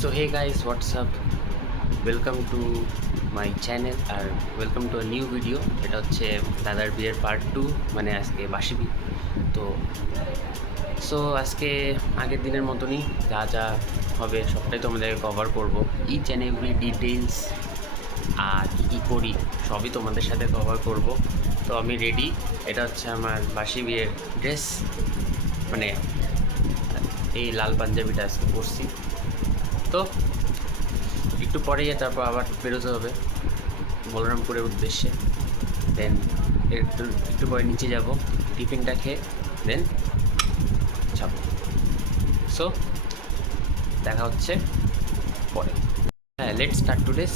So hey guys what's up, welcome to my channel আর welcome to new video. এটা হচ্ছে দাদার বিয়ের পার্ট 2, মানে আজকে বাসি বিয়ে। তো আজকে আগের দিনের মতনই যা যা হবে সবটাই তোমাদেরকে কভার করব। ইচ অ্যান্ড এভরি ডিটেলস আর কী করি সবই তোমাদের সাথে কভার করব। তো আমি রেডি। এটা হচ্ছে আমার বাসি বিয়ের ড্রেস, মানে এই লাল পাঞ্জাবিটা আজকে পরছি। তো একটু পরেই তারপর আবার বেরোতে হবে বলরামপুরের উদ্দেশ্যে। দেন একটু পরে নিচে যাব, টিফিনটা খেয়ে দেন যাব। সো দেখা হচ্ছে পরে। হ্যাঁ, let's start today's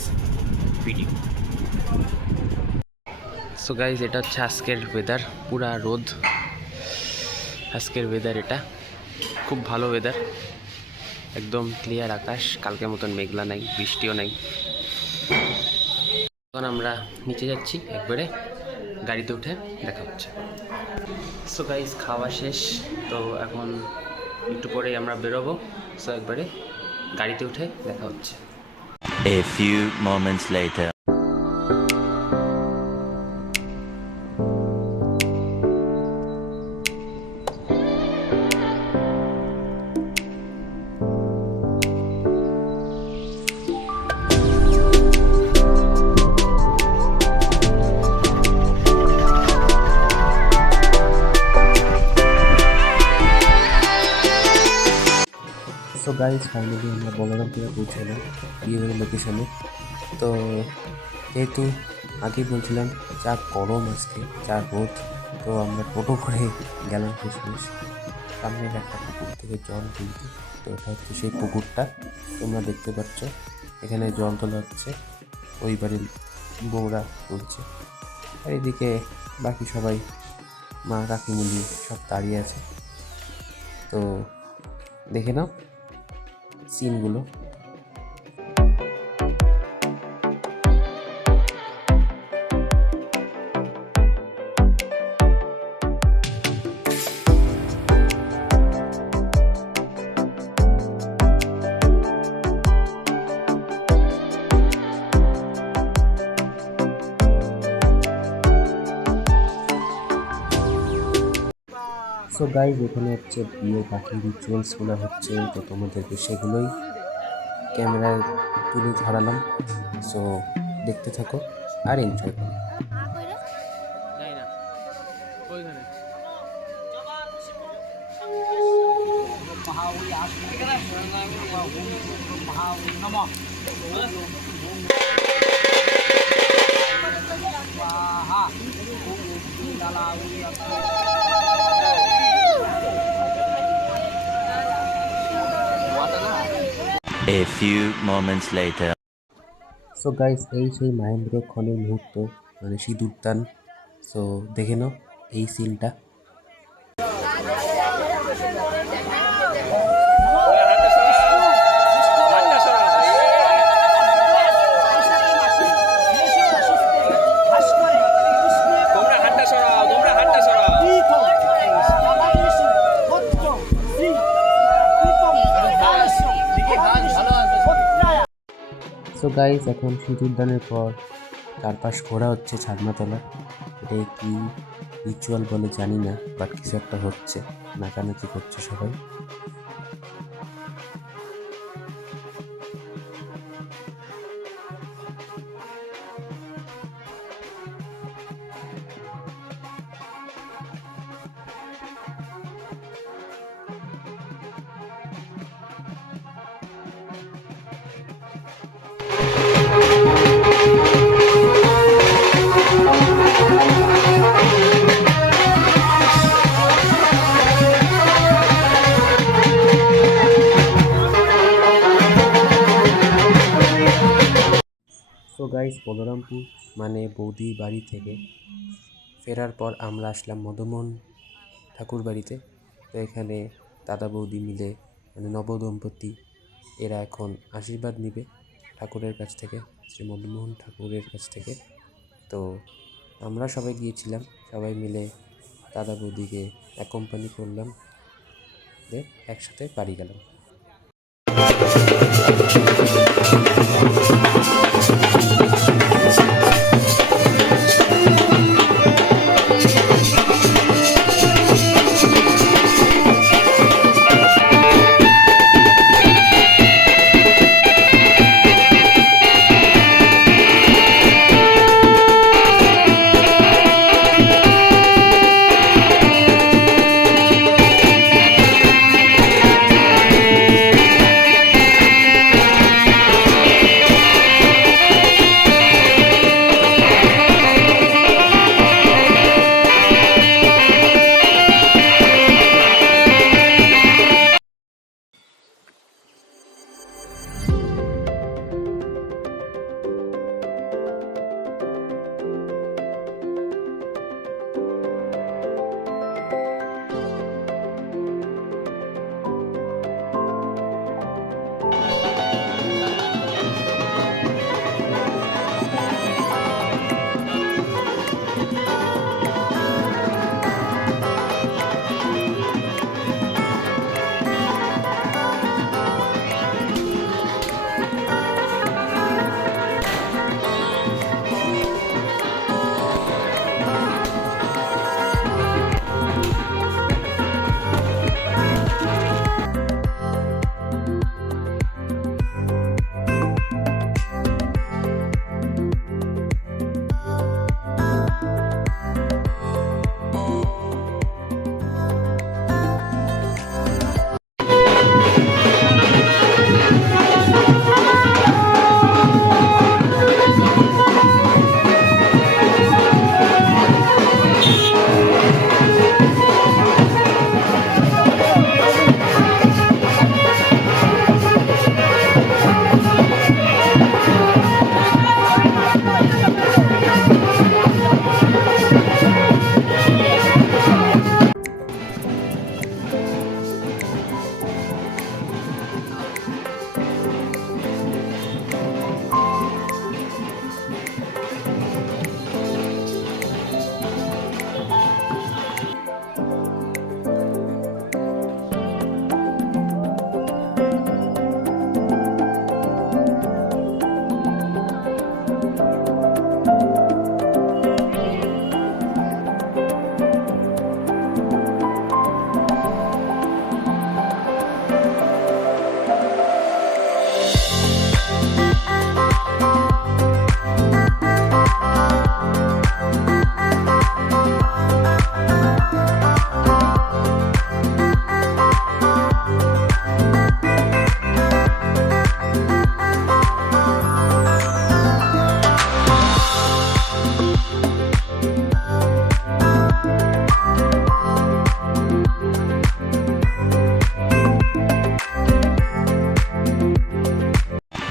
video. So guys, এটা হচ্ছে আজকের ওয়েদার, পুরা রোদ। আজকের ওয়েদার এটা খুব ভালো ওয়েদার, একদম ক্লিয়ার আকাশ, কালকের মতন মেঘলা নাই, বৃষ্টিও নাই। এখন আমরা নিচে যাচ্ছি, একবারে গাড়িতে উঠে দেখা হচ্ছে। সো গাইজ, খাওয়া শেষ, তো এখন একটু পরেই আমরা বেরোবো। সো একবারে গাড়িতে উঠে দেখা হচ্ছে। A few moments later. So guys, finally আমরা বলরামপুরে পৌঁছালাম বিয়েবাড়ির লোকেশনে। তো যেহেতু আগেই বলছিলাম যা গরম আজকে, যা রোদ, তো আমরা টোটো করে গেলাম শেষমেশ সামনের একটা পুকুর থেকে জল তুলতে। তো এটা হচ্ছে সেই পুকুরটা, তোমরা দেখতে পাচ্ছ এখানে জল তোলা হচ্ছে, ওই বাড়ির বউরা তুলছে, আর এদিকে বাকি সবাই মা কাকিমুনি সব দাঁড়িয়ে আছে। তো দেখে নাও সিনগুলো। সো গাইজ, এখানে হচ্ছে বিয়ের বাকি রিচুয়ালসগুলো হচ্ছে, তো তোমাদেরকে সেগুলোই ক্যামেরায় তুলে ধরালাম। সো দেখতে থাকো আর এনজয় করো। A few moments later. So guys, এই সেই মাহেন্দ্র ক্ষণের মুহূর্ত, মানে সিঁদুরদান। সো দেখে নাও এই সিনটা। সো গাইজ, এখন সিঁদুরদানের পর চারপাশ ঘোরা হচ্ছে ছাদনাতলা। এটা কি রিচুয়াল বলে জানি না, বাট কিছু একটা হচ্ছে, নাচানাচি করছে সবাই। সো গাইজ, বলরামপুর মানে বৌদির বাড়ি থেকে ফেরার পর আমরা আসলাম মদনমোহন ঠাকুর বাড়িতে। তো এখানে দাদা বৌদি মিলে, মানে নবদম্পতি, এরা এখন আশীর্বাদ নিবে ঠাকুরের কাছ থেকে, শ্রী মদনমোহন ঠাকুরের কাছ থেকে। তো আমরা সবাই গিয়েছিলাম, সবাই মিলে দাদা বৌদিকে অ্যাকম্পানি করলাম, একসাথে বাড়ি গেলাম।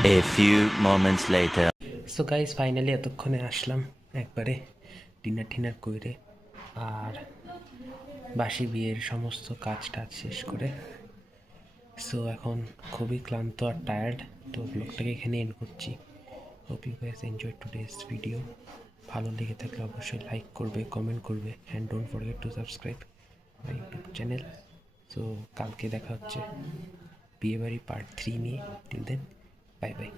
A few moments later. So guys finally এতক্ষণে আসলাম একবারে ডিনার করে, আর বাসি বিয়ের সমস্ত কাজ টাজ শেষ করে। সো এখন খুবই ক্লান্ত আর টায়ার্ড, তো ব্লগটাকে এখানে এন্ড করছি। Hope you guys enjoy today's video. ভালো লেগে থাকলে অবশ্যই লাইক করবে, কমেন্ট করবে, and don't forget to subscribe my YouTube channel. So কালকে দেখা হচ্ছে বিয়েবাড়ি পার্ট 3 নিয়ে। Till then, bye by.